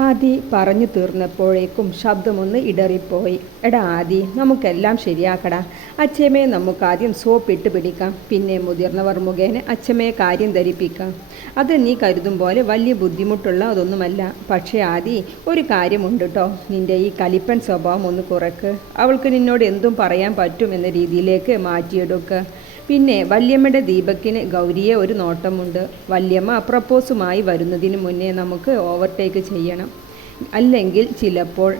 ആദി പറഞ്ഞു തീർന്നപ്പോഴേക്കും ശബ്ദമൊന്ന് ഇടറിപ്പോയി. എടാ ആദി, നമുക്കെല്ലാം ശരിയാക്കടാ. അച്ഛമ്മയെ നമുക്കാദ്യം സോപ്പിട്ട് പിടിക്കാം, പിന്നെ മുതിർന്നവർ മുഖേന അച്ഛമ്മയെ കാര്യം ധരിപ്പിക്കാം. അത് നീ കരുതും പോലെ വലിയ ബുദ്ധിമുട്ടുള്ള അതൊന്നുമല്ല. പക്ഷേ ആദി, ഒരു കാര്യമുണ്ട് കേട്ടോ. നിൻ്റെ ഈ കലിപ്പൻ സ്വഭാവം ഒന്ന് കുറക്ക്. അവൾക്ക് നിന്നോട് എന്തും പറയാൻ പറ്റും എന്ന രീതിയിലേക്ക് മാറ്റിയെടുക്കുക. പിന്നെ വല്യമ്മയുടെ ദീപക്കിന് ഗൗരിയെ ഒരു നോട്ടമുണ്ട്. വല്യമ്മ പ്രപ്പോസുമായി വരുന്നതിന് മുന്നേ നമുക്ക് ഓവർടേക്ക് ചെയ്യണം. അല്ലെങ്കിൽ ചിലപ്പോൾ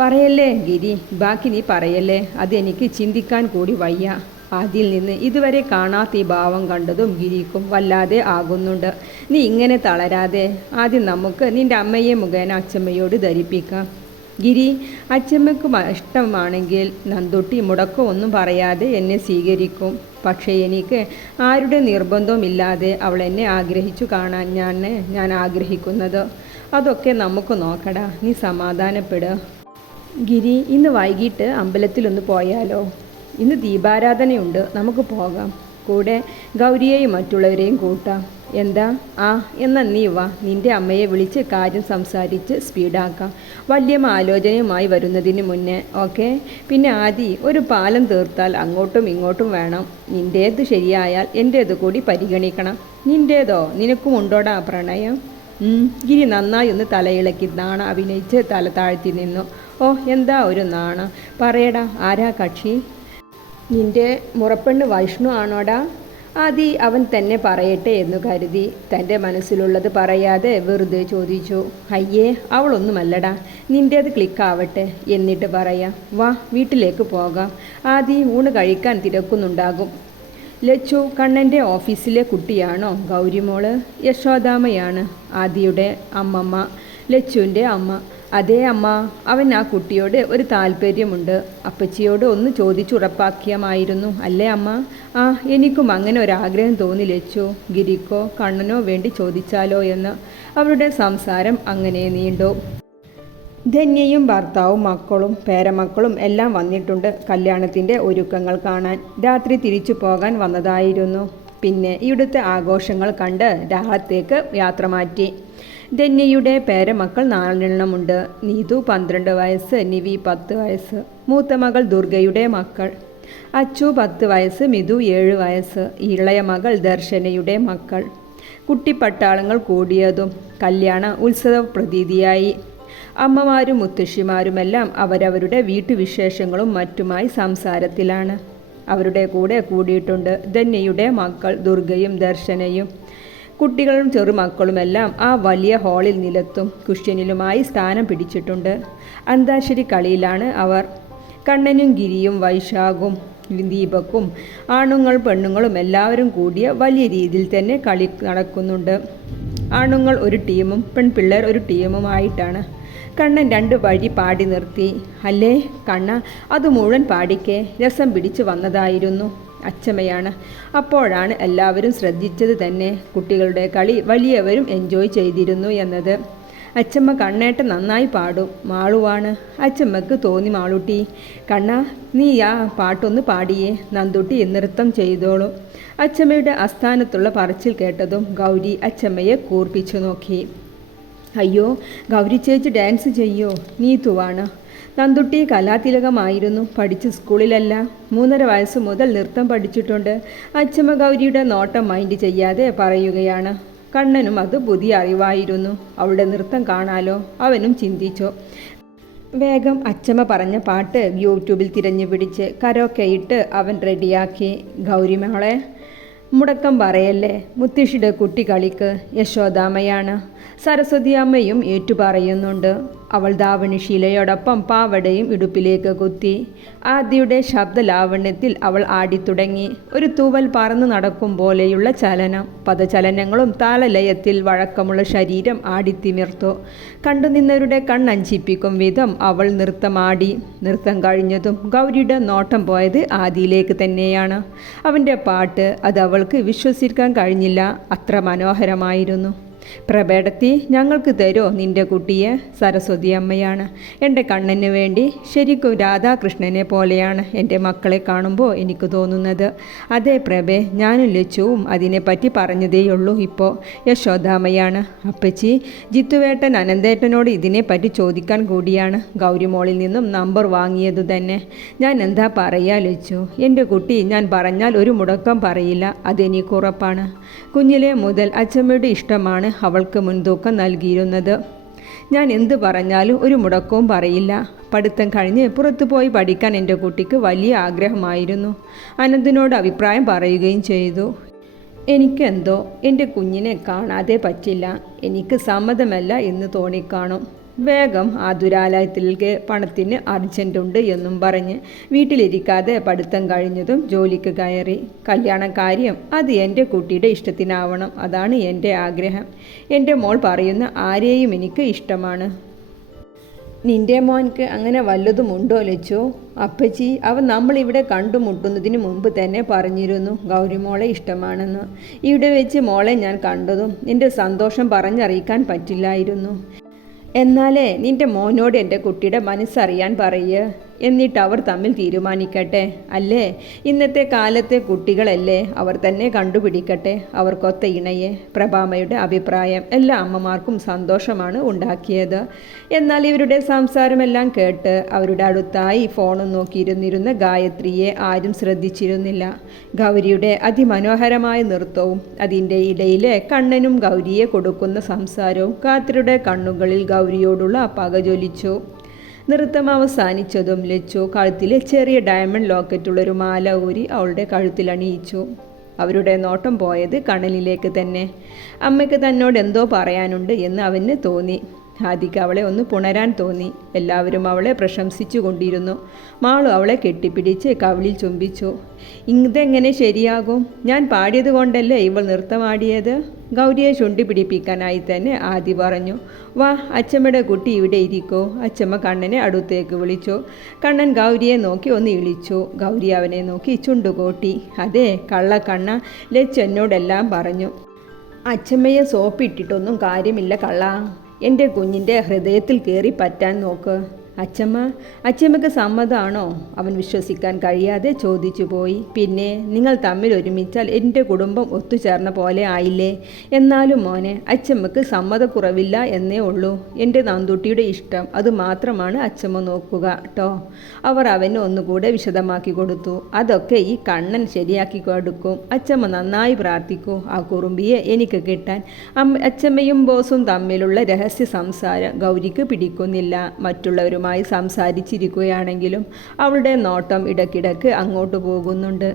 പറയല്ലേ ഗിരി, ബാക്കി നീ പറയല്ലേ, അതെനിക്ക് ചിന്തിക്കാൻ കൂടി വയ്യ. അതിൽ നിന്ന് ഇതുവരെ കാണാത്ത ഈ ഭാവം കണ്ടതും ഗിരിക്കും വല്ലാതെ ആകുന്നുണ്ട്. നീ ഇങ്ങനെ തളരാതെ ആദ്യം നമുക്ക് നിൻ്റെ അമ്മയെ മുഖേന അച്ഛമ്മയോട് ധരിപ്പിക്കാം. ഗിരി, അച്ഛമ്മയ്ക്ക് ഇഷ്ടമാണെങ്കിൽ നന്ദുട്ടി മുടക്കം ഒന്നും പറയാതെ എന്നെ സ്വീകരിക്കും. പക്ഷേ എനിക്ക് ആരുടെ നിർബന്ധവുമില്ലാതെ അവൾ എന്നെ ആഗ്രഹിച്ചു കാണാൻ ഞാൻ ആഗ്രഹിക്കുന്നത്. അതൊക്കെ നമുക്ക് നോക്കടാ, നീ സമാധാനപ്പെടുക. ഗിരി, ഇന്ന് വൈകിട്ട് അമ്പലത്തിലൊന്ന് പോയാലോ? ഇന്ന് ദീപാരാധനയുണ്ട്, നമുക്ക് പോകാം. കൂടെ ഗൗരിയെയും മറ്റുള്ളവരെയും കൂട്ടാം. എന്താ? എന്നാൽ നീ വാ, നിൻ്റെ അമ്മയെ വിളിച്ച് കാര്യം സംസാരിച്ച് സ്പീഡാക്കാം. വല്യമ്മ ആലോചനയുമായി വരുന്നതിന് മുന്നേ. ഓക്കെ? പിന്നെ ആദി, ഒരു പാലം തീർത്താൽ അങ്ങോട്ടും ഇങ്ങോട്ടും വേണം. നിൻ്റേത് ശരിയായാൽ എൻ്റേത് കൂടി പരിഗണിക്കണം. നിൻ്റേതോ? നിനക്കും ഉണ്ടോടാ പ്രണയം? ഗിരി നന്നായി ഒന്ന് തലയിളക്കി നാണ അഭിനയിച്ച് തല താഴ്ത്തി നിന്നു. എന്താ ഒരു നാണ? പറയടാ, ആരാ കക്ഷി? നിൻ്റെ മുറപ്പെണ്ണ് വൈഷ്ണു ആണോടാ? ആദി അവൻ തന്നെ പറയട്ടെ എന്നു കരുതി. തൻ്റെ മനസ്സിലുള്ളത് പറയാതെ വെറുതെ ചോദിച്ചു. അയ്യേ, അവളൊന്നുമല്ലടാ. നിൻ്റേത് ക്ലിക്കാവട്ടെ, എന്നിട്ട് പറയാം. വാ, വീട്ടിലേക്ക് പോകാം. ആദി ഊണ് കഴിക്കാൻ തിരക്കുന്നുണ്ടാകും. ലച്ചു കണ്ണൻ്റെ ഓഫീസിലെ കുട്ടിയാണോ ഗൗരിമോള്? യശോദാമയാണ് ആദിയുടെ അമ്മമ്മ, ലച്ചുവിൻ്റെ അമ്മ. അതേ അമ്മ, അവൻ ആ കുട്ടിയോട് ഒരു താല്പര്യമുണ്ട്. അപ്പച്ചിയോട് ഒന്ന് ചോദിച്ചുറപ്പാക്കിയമായിരുന്നു അല്ലേ അമ്മ? എനിക്കും അങ്ങനെ ഒരാഗ്രഹം തോന്നി ലച്ചു. ഗിരിക്കോ കണ്ണനോ വേണ്ടി ചോദിച്ചാലോ എന്ന്. അവരുടെ സംസാരം അങ്ങനെ നീണ്ടു. ധന്യയും ഭർത്താവും മക്കളും പേരമക്കളും എല്ലാം വന്നിട്ടുണ്ട് കല്യാണത്തിൻ്റെ ഒരുക്കങ്ങൾ കാണാൻ. രാത്രി തിരിച്ചു പോകാൻ വന്നതായിരുന്നു. പിന്നെ ഇവിടുത്തെ ആഘോഷങ്ങൾ കണ്ട് രാളത്തേക്ക് യാത്ര മാറ്റി. ധന്യയുടെ പേരമക്കൾ 4 എണ്ണമുണ്ട്. നീതു 12 വയസ്സ്, നിവി 10 വയസ്സ്. മൂത്ത മകൾ ദുർഗയുടെ മക്കൾ. അച്ചു 10 വയസ്സ്, മിതു 7 വയസ്സ്. ഇളയ മകൾ ദർശനയുടെ മക്കൾ. കുട്ടിപ്പട്ടാളങ്ങൾ കൂടിയതും കല്യാണ ഉത്സവ പ്രതീതിയായി. അമ്മമാരും മുത്തശ്ശിമാരുമെല്ലാം അവരവരുടെ വീട്ടുവിശേഷങ്ങളും മറ്റുമായി സംസാരത്തിലാണ്. അവരുടെ കൂടെ കൂടിയിട്ടുണ്ട് ധന്യയുടെ മക്കൾ ദുർഗയും ദർശനയും. കുട്ടികളും ചെറുമക്കളുമെല്ലാം ആ വലിയ ഹാളിൽ നിലത്തും കുഷ്യനിലുമായി സ്ഥാനം പിടിച്ചിട്ടുണ്ട്. അന്താക്ഷരി കളിയിലാണ് അവർ. കണ്ണനും ഗിരിയും വൈശാഖും ദീപക്കും ആണുങ്ങൾ പെണ്ണുങ്ങളും എല്ലാവരും കൂടിയ വലിയ രീതിയിൽ തന്നെ കളി നടക്കുന്നുണ്ട്. ആണുങ്ങൾ ഒരു ടീമും പെൺപിള്ളേർ ഒരു ടീമുമായിട്ടാണ്. കണ്ണൻ 2 വഴി പാടി നിർത്തി. അല്ലേ കണ്ണ, അത് മുഴുവൻ പാടിക്കേ. രസം പിടിച്ചു വന്നതായിരുന്നു. അച്ചമ്മയാണ്. അപ്പോഴാണ് എല്ലാവരും ശ്രദ്ധിച്ചത് തന്നെ കുട്ടികളുടെ കളി വലിയവരും എൻജോയ് ചെയ്തിരുന്നു എന്നത്. അച്ചമ്മ കണ്ണേട്ട നന്നായി പാടും, മാളുവാണ്. അച്ചമ്മക്ക് തോന്നി മാളൂട്ടി. കണ്ണ, നീ ആ പാട്ടൊന്ന് പാടിയേ. നന്ദുട്ടി നൃത്തം ചെയ്തോളും. അച്ചമ്മയുടെ ആസ്ഥാനത്തുള്ള പറച്ചിൽ കേട്ടതും ഗൗരി അച്ചമ്മയെ കൂർപ്പിച്ചു നോക്കി. അയ്യോ, ഗൗരി ചേച്ചി ഡാൻസ് ചെയ്യോ? നീതുവാണ്. നന്ദുട്ടി കലാതിലകമായിരുന്നു. പഠിച്ച സ്കൂളിലല്ല. 3.5 വയസ്സ് മുതൽ നൃത്തം പഠിച്ചിട്ടുണ്ട്. അച്ചമ്മ ഗൗരിയുടെ നോട്ടം മൈൻഡ് ചെയ്യാതെ പറയുകയാണ്. കണ്ണനും അത് പുതിയ അറിവായിരുന്നു. അവളുടെ നൃത്തം കാണാലോ, അവനും ചിന്തിച്ചു. വേഗം അച്ചമ്മ പറഞ്ഞ പാട്ട് യൂട്യൂബിൽ തിരഞ്ഞു പിടിച്ച് കരോക്കെയിട്ട് അവൻ റെഡിയാക്കി. ഗൗരിമോളെ, മുടക്കം പറയല്ലേ. മുത്തശ്ശിയുടെ കുട്ടി കളിക്ക്. യശോദാമയാണ്. സരസ്വതി അമ്മയും ഏറ്റുപറയുന്നുണ്ട്. അവൾ ധാവണിശീലയോടൊപ്പം പാവടയും ഇടുപ്പിലേക്ക് കുത്തി. ആദിയുടെ ശബ്ദലാവണ്യത്തിൽ അവൾ ആടിത്തുടങ്ങി. ഒരു തൂവൽ പറന്നു നടക്കും പോലെയുള്ള ചലനം, പദചലനങ്ങളും താളലയത്തിൽ വഴക്കമുള്ള ശരീരം ആടിത്തിമിർത്തു. കണ്ടുനിന്നവരുടെ കണ്ണഞ്ചിപ്പിക്കും വിധം അവൾ നൃത്തമാടി. നൃത്തം കഴിഞ്ഞതും ഗൗരിയുടെ നോട്ടം പോയത് ആദിയിലേക്ക് തന്നെയാണ്. അവൻ്റെ പാട്ട് അത് അവൾക്ക് വിശ്വസിക്കാൻ കഴിഞ്ഞില്ല. അത്ര മനോഹരമായിരുന്നു. പ്രഭേടത്തി, ഞങ്ങൾക്ക് തരോ നിന്റെ കുട്ടിയെ? സരസ്വതി അമ്മയാണ്. എൻ്റെ കണ്ണന് വേണ്ടി ശരിക്കും രാധാകൃഷ്ണനെ പോലെയാണ് എൻ്റെ മക്കളെ കാണുമ്പോൾ എനിക്ക് തോന്നുന്നത്. അതേ പ്രഭേ, ഞാനും ലച്ചുവും അതിനെപ്പറ്റി പറഞ്ഞതേയുള്ളൂ ഇപ്പോൾ. യശോദാമ്മയാണ്. അപ്പച്ചി, ജിത്തുവേട്ടൻ അനന്തേട്ടനോട് ഇതിനെപ്പറ്റി ചോദിക്കാൻ കൂടിയാണ് ഗൗരിമോളിൽ നിന്നും നമ്പർ വാങ്ങിയതു തന്നെ. ഞാൻ എന്താ പറയാ ലച്ചു? എൻ്റെ കുട്ടി ഞാൻ പറഞ്ഞാൽ ഒരു മുടക്കം പറയില്ല, അതെനിക്കുറപ്പാണ്. കുഞ്ഞിലെ മുതൽ അച്ഛമ്മയുടെ ഇഷ്ടമാണ് അവൾക്ക് മുൻതൂക്കം നൽകിയിരുന്നത്. ഞാൻ എന്ത് പറഞ്ഞാലും ഒരു മുടക്കവും പറയില്ല. പഠിത്തം കഴിഞ്ഞ് പുറത്തു പോയി പഠിക്കാൻ എൻ്റെ കുട്ടിക്ക് വലിയ ആഗ്രഹമായിരുന്നു. അനന്തിനോട് അഭിപ്രായം പറയുകയും ചെയ്തു. എനിക്കെന്തോ എൻ്റെ കുഞ്ഞിനെ കാണാതെ പറ്റില്ല. എനിക്ക് സമ്മതമല്ല എന്ന് തോന്നിക്കാണും. വേഗം ആതുരാലയത്തിലേക്ക് പണത്തിന് അർജൻറ്റുണ്ട് എന്നും പറഞ്ഞ് വീട്ടിലിരിക്കാതെ പഠിത്തം കഴിഞ്ഞതും ജോലിക്ക് കയറി. കല്യാണക്കാര്യം അത് എൻ്റെ കുട്ടിയുടെ ഇഷ്ടത്തിനാവണം, അതാണ് എൻ്റെ ആഗ്രഹം. എൻ്റെ മോൾ പറയുന്ന ആരെയും എനിക്ക് ഇഷ്ടമാണ്. നിൻ്റെ മോൻക്ക് അങ്ങനെ വല്ലതുമുണ്ടോ ലച്ചു? അപ്പച്ചി, അവൻ നമ്മളിവിടെ കണ്ടുമുട്ടുന്നതിന് മുമ്പ് തന്നെ പറഞ്ഞിരുന്നു ഗൗരിമോളെ ഇഷ്ടമാണെന്ന്. ഇവിടെ വെച്ച് മോളെ ഞാൻ കണ്ടതും നിൻ്റെ സന്തോഷം പറഞ്ഞറിയിക്കാൻ പറ്റില്ലായിരുന്നു. എന്നാലേ നിൻ്റെ മോനോട് എൻ്റെ കുട്ടിയുടെ മനസ്സറിയാൻ പറയുക. എന്നിട്ട് അവർ തമ്മിൽ തീരുമാനിക്കട്ടെ. അല്ലേ, ഇന്നത്തെ കാലത്തെ കുട്ടികളല്ലേ, അവർ തന്നെ കണ്ടുപിടിക്കട്ടെ അവർക്കൊത്ത ഇണയെ. പ്രഭാമയുടെ അഭിപ്രായം എല്ലാ അമ്മമാർക്കും സന്തോഷമാണ് ഉണ്ടാക്കിയത്. എന്നാൽ ഇവരുടെ സംസാരമെല്ലാം കേട്ട് അവരുടെ അടുത്തായി ഫോണും നോക്കിയിരുന്നിരുന്ന ഗായത്രിയെ ആരും ശ്രദ്ധിച്ചിരുന്നില്ല. ഗൗരിയുടെ അതിമനോഹരമായ നൃത്തവും അതിൻ്റെ ഇടയിലെ കണ്ണനും ഗൗരിയെ കൊടുക്കുന്ന സംസാരവും ഗായത്രിയുടെ കണ്ണുകളിൽ ഗൗരിയോടുള്ള പക ജ്വലിച്ചു. നൃത്തം അവസാനിച്ചതും ലച്ചു കഴുത്തിലെ ചെറിയ ഡയമണ്ട് ലോക്കറ്റുള്ളൊരു മാല ഊരി അവളുടെ കഴുത്തിലണിയിച്ചു. അവരുടെ നോട്ടം പോയത് കണ്ണനിലേക്ക് തന്നെ. അമ്മയ്ക്ക് തന്നോട് എന്തോ പറയാനുണ്ട് എന്ന് അവന് തോന്നി. ആദിക്ക് അവളെ ഒന്ന് പുണരാൻ തോന്നി. എല്ലാവരും അവളെ പ്രശംസിച്ചു കൊണ്ടിരുന്നു. മാളു അവളെ കെട്ടിപ്പിടിച്ച് കവിളിൽ ചുംബിച്ചു. ഇതെങ്ങനെ ശരിയാകും? ഞാൻ പാടിയത് കൊണ്ടല്ലേ ഇവൾ നൃത്തമാടിയത്? ഗൗരിയെ ചുണ്ടി പിടിപ്പിക്കാനായി തന്നെ ആദി പറഞ്ഞു. വാ, അച്ചമ്മയുടെ കുട്ടി ഇവിടെ ഇരിക്കോ. അച്ചമ്മ കണ്ണനെ അടുത്തേക്ക് വിളിച്ചു. കണ്ണൻ ഗൗരിയെ നോക്കി ഒന്ന് ഇളിച്ചു. ഗൗരി അവനെ നോക്കി ചുണ്ടുകൂട്ടി. അതെ കള്ളക്കണ്ണ, ലച്ചു എന്നോടെല്ലാം പറഞ്ഞു. അച്ചമ്മയെ സോപ്പിട്ടിട്ടൊന്നും കാര്യമില്ല കള്ള. എൻ്റെ കുഞ്ഞിൻ്റെ ഹൃദയത്തിൽ കയറി പറ്റാൻ നോക്ക്. അച്ചമ്മക്ക് സമ്മതമാണോ? അവൻ വിശ്വസിക്കാൻ കഴിയാതെ ചോദിച്ചു പോയി. പിന്നെ നിങ്ങൾ തമ്മിൽ ഒരുമിച്ചാൽ എൻ്റെ കുടുംബം ഒത്തുചേർന്ന പോലെ ആയില്ലേ? എന്നാലും മോനെ, അച്ചമ്മക്ക് സമ്മതക്കുറവില്ല എന്നേ ഉള്ളൂ. എൻ്റെ നന്ദുട്ടിയുടെ ഇഷ്ടം അത് മാത്രമാണ് അച്ചമ്മ നോക്കുക കേട്ടോ. അവർ അവന് ഒന്നുകൂടെ വിശദമാക്കി കൊടുത്തു. അതൊക്കെ ഈ കണ്ണൻ ശരിയാക്കി കൊടുക്കും. അച്ചമ്മ നന്നായി പ്രാർത്ഥിക്കൂ ആ കുറുമ്പിയെ എനിക്ക് കിട്ടാൻ. അച്ചമ്മയും ബോസും തമ്മിലുള്ള രഹസ്യ സംസാരം ഗൗരിക്ക് പിടിക്കുന്നില്ല. മറ്റുള്ളവരുമായി സംസാരിച്ചിരിക്കുകയാണെങ്കിലും അവളുടെ നോട്ടം ഇടയ്ക്കിടയ്ക്ക് അങ്ങോട്ട് പോകുന്നുണ്ട്.